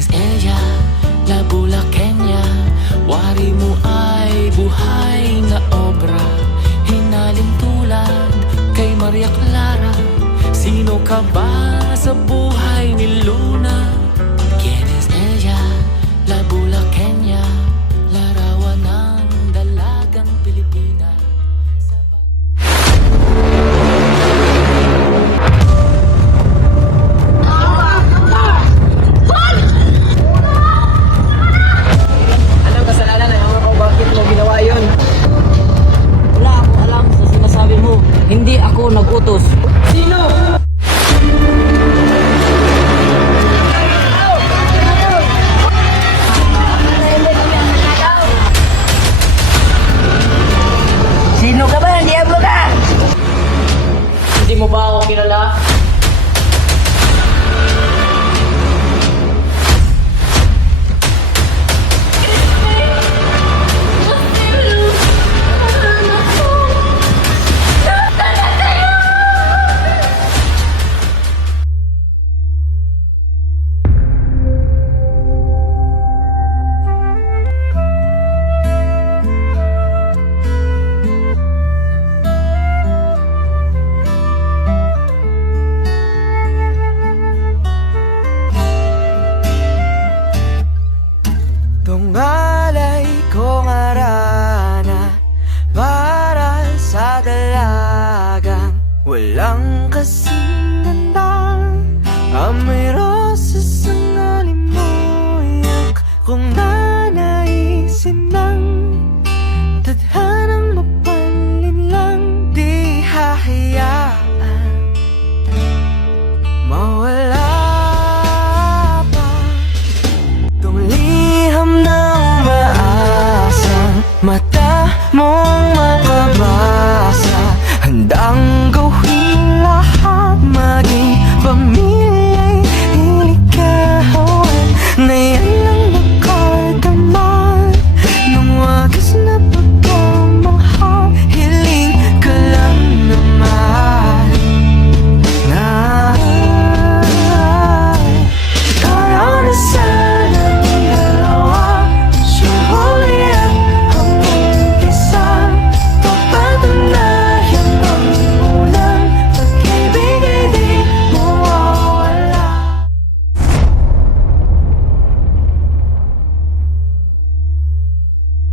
es ella? La Bulaqueña. Wari mo ay buhay na obra, hinalin tulad kay Maria Clara. Sino ka ba sa buhay ni Luna? ¿Quién es ella? La Bulaqueña. Larawan ng dalagang Pilipina. Anong kasalanan na ako? Bakit mo ginawa yun? Wala akong alam sa sinasabi mo. Hindi ako nag-utos. Sino? Sino ka ba? Diablo ka! Hindi mo ba ako kilala? Tungalay kong arana para sa dalagang walang kasing ganda. Ang mayroon